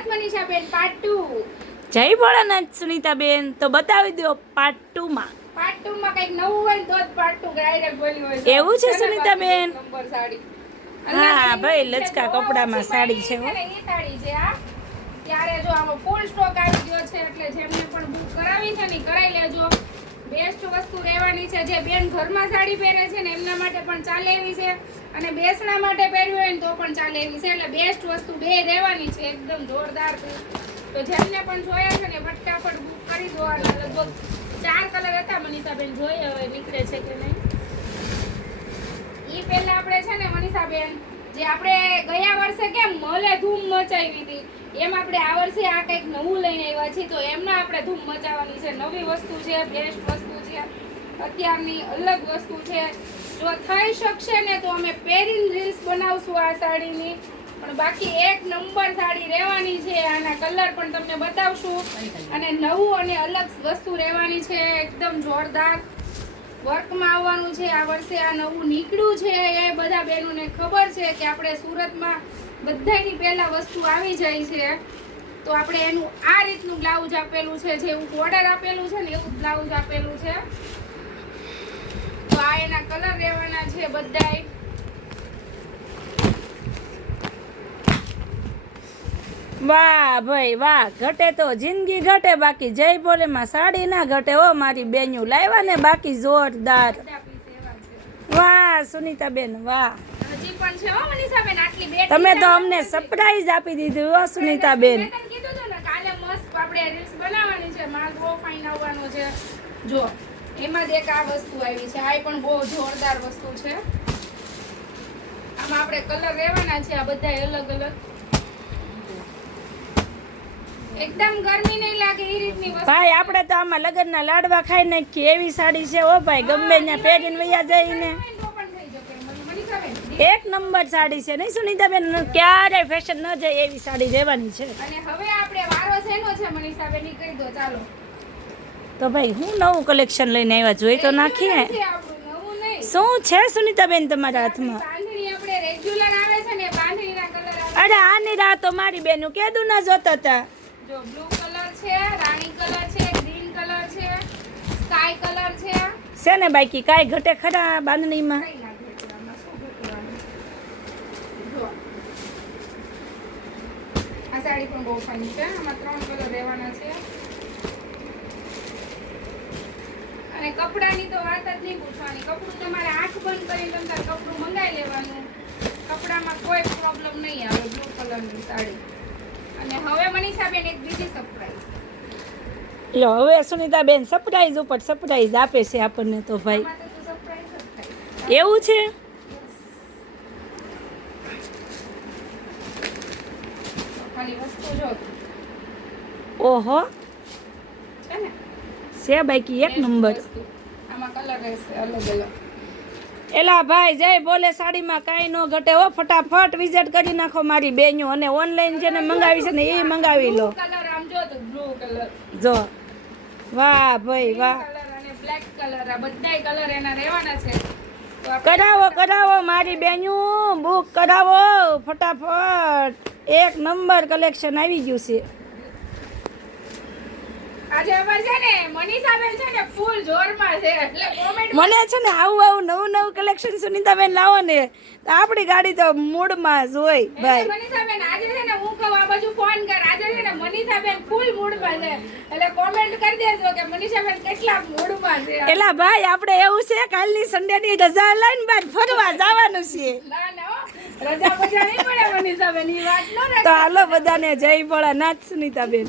ભોળાનાથ મનીષાબેન part 2. જય ભોળાનાથ સુનીતાબેન. તો બતાવી દો પાર્ટ 2 માં. પાર્ટ 2 માં કઈક નવું હોય તો જ પાર્ટ 2 ડાયરેક્ટ બોલી હોય. એવું છે સુનીતાબેન? નંબર સાડી. હા ભાઈ, લચકા કપડામાં સાડી છે. એ સાડી છે આ. ત્યારે જો આમાં ફૂલ સ્ટોક આવી ગયો છે એટલે જેમને પણ બુક કરાવી છે ને કરાવી લેજો. બેસ્ટ વસ્તુ રહેવાની છે. જે બેન ઘરમાં સાડી પહેરે છે ને એમના માટે પણ ચાલે એવી છે અને બેસણા માટે પહેરવી હોય ને તો પણ ચાલે એવી છે. એટલે બેસ્ટ વસ્તુ બે રહેવાની છે, એકદમ જોરદાર. તો જેમને પણ જોયા છે ને ફટાફટ બુક કરી દો. લગભગ 4 કલર હતા મનીષાબેન, જોઈએ હવે નીકળે છે કે નહીં. ઈ પહેલા આપણે છે ને મનીષાબેન, જે આપણે ગયા વર્ષે કેમ મલે ધૂમ મચાવી હતી એમ આપણે આ વર્ષે આ કંઈક નવું લઈને આવ્યા છીએ. તો એમને આપણે ધૂમ મચાવવાની છે. નવી વસ્તુ છે, બેસ્ટ વસ્તુ છે, અત્યારની અલગ વસ્તુ છે. જો થઈ શકશે ને તો અમે પહેરીને રીલ્સ બનાવશું આ સાડીની. પણ બાકી એક નંબર સાડી રહેવાની છે. આના કલર પણ તમને બતાવશું અને નવું અને અલગ વસ્તુ રહેવાની છે. એકદમ જોરદાર વર્કમાં આવવાનું છે. આ વર્ષે આ નવું નીકળ્યું છે એ બધા બહેનોને ખબર છે કે આપણે સુરતમાં બધાની પહેલા વસ્તુ આવી જાય છે. તો આપણે એનું આ રીતનું બ્લાઉઝ આપેલું છે, જેવું બોર્ડર આપેલું છે ને એવું બ્લાઉઝ આપેલું છે. તો આ એના કલર રહેવાના છે બધાય. વાહ ભાઈ વાહ, ઘટે તો જિંદગી ઘટે, બાકી જય ભોલે માં સાડી ના ઘટે. ઓ મારી બેન્યુ લાવ્યા ને બાકી જોરદાર. વાહ સુનીતાબેન વાહ, હજી પણ છે હો મનીષાબેન. આટલી બે તમે તો અમને સરપ્રાઈઝ આપી દીધું હો સુનીતાબેન. મેં તને કીધું હતું ને કાલે મસ્ત આપણે રીલ્સ બનાવવાની છે. માલ બહુ ફાઇન આવવાનો છે. જો એમાં જ એક આ વસ્તુ આવી છે. આ પણ બહુ જોરદાર વસ્તુ છે. આમાં આપણે કલર રહેવાના છે આ બધા અલગ અલગ. એકદમ ગરમી નહીં લાગે એ રીતની વસ્તુ. ભાઈ આપણે તો આમાં લગનના લાડવા ખાઈ નાખીએ એવી સાડી છે. ઓ ભાઈ ગમે ત્યાં પહેરીને વયા જઈને એક નંબર સાડી છે નહીં સુનીતાબેન? ક્યારેય ફેશન ન જાય એવી સાડી રહેવાની છે. અને હવે આપણે વારો શેનો છે મનીષાબેન ઈ કહી દો ચાલો. તો ભાઈ હું નવું કલેક્શન લઈને આવ્યા, જોઈ તો નાખીએ. આપણું નવું નહીં. શું છે સુનીતાબેન તમારા હાથમાં? બાંધણી આપણે રેગ્યુલર આવે છે ને બાંધણીના કલર આવે. અરે આની રાહ તો મારી બેનું કેદું ના જોતા હતા. જો બ્લુ કલર છે, રાણી કલર છે, ગ્રીન કલર છે, સ્કાય કલર છે. છે ને બાકી કાંઈ ઘટે ખરા બાંધણીમાં? કઈ ના ઘટે આમાં, શું ઘટવાનું? જો આ સાડી પણ બહુ ફાઇન છે. આમાં 3 કલર રહેવાના છે. અને કપડાની તો વાત જ નહીં પૂછવાની. કપડું તમારે આંખ બંધ કરીને તમારે કપડું મંગાવી લેવાનું. કપડામાં કોઈ પ્રોબ્લેમ નહીં આવે. બ્લુ કલરની સાડી. અને હવે મનીષાબેન એક બીજી સરપ્રાઈઝ. લો હવે સુનીતાબેન સરપ્રાઈઝ ઉપર સરપ્રાઈઝ આપે છે આપણને. તો ભાઈ આમાં તો સરપ્રાઈઝ જ થાય. એવું છે? ખાલી વસ્તુ જો ઓહો, છે ને છે બાકી એક નંબર. વસ્તુ. આમાં કલર રહેશે અલગ અલગ. એલા ભાઈ જય બોલે સાડીમાં કાંઈ ન ઘટે હો. ફટાફટ વિઝિટ કરી નાખો મારી બેન્યુ. અને ઓનલાઈન જેને મંગાવી છે ને એ મંગાવી લો. કલર આમ જો તો બ્લુ કલર, જો વાહ ભાઈ વાહ, કલર અને બ્લેક કલર આ બધાય કલર એના રહેવાના છે. તો આપણે કરાવો કરાવો મારી બેન્યુ, બુક કરાવો ફટાફટ. એક નંબર કલેક્શન આવી ગયું છે. આજે અમાર છે ને મનીષાબેન છે ને ફૂલ જોરમાં છે. એટલે કોમેન્ટ મને છે ને આવું આવું નવું નવું કલેક્શન સુનીતાબેન લાવો ને તો આપણી ગાડી તો મૂડમાં જ હોય ભાઈ. મનીષાબેન આજે છે ને હું કહું આ બાજુ ફોન કર. આજે છે ને મનીષાબેન ફૂલ મૂડમાં છે. એટલે કોમેન્ટ કરી દેજો કે મનીષાબેન કેટલા મૂડમાં છે. એલા ભાઈ આપણે એવું છે કાલની સન્ડેની રજા લઈને બાદ ફરવા જવાનું છે. ના ના હો, રજા બજા નહીં પડે મનીષાબેન. ઈ વાત ન તો હાલો બધાને જય ભોળાનાથ સુનીતાબેન.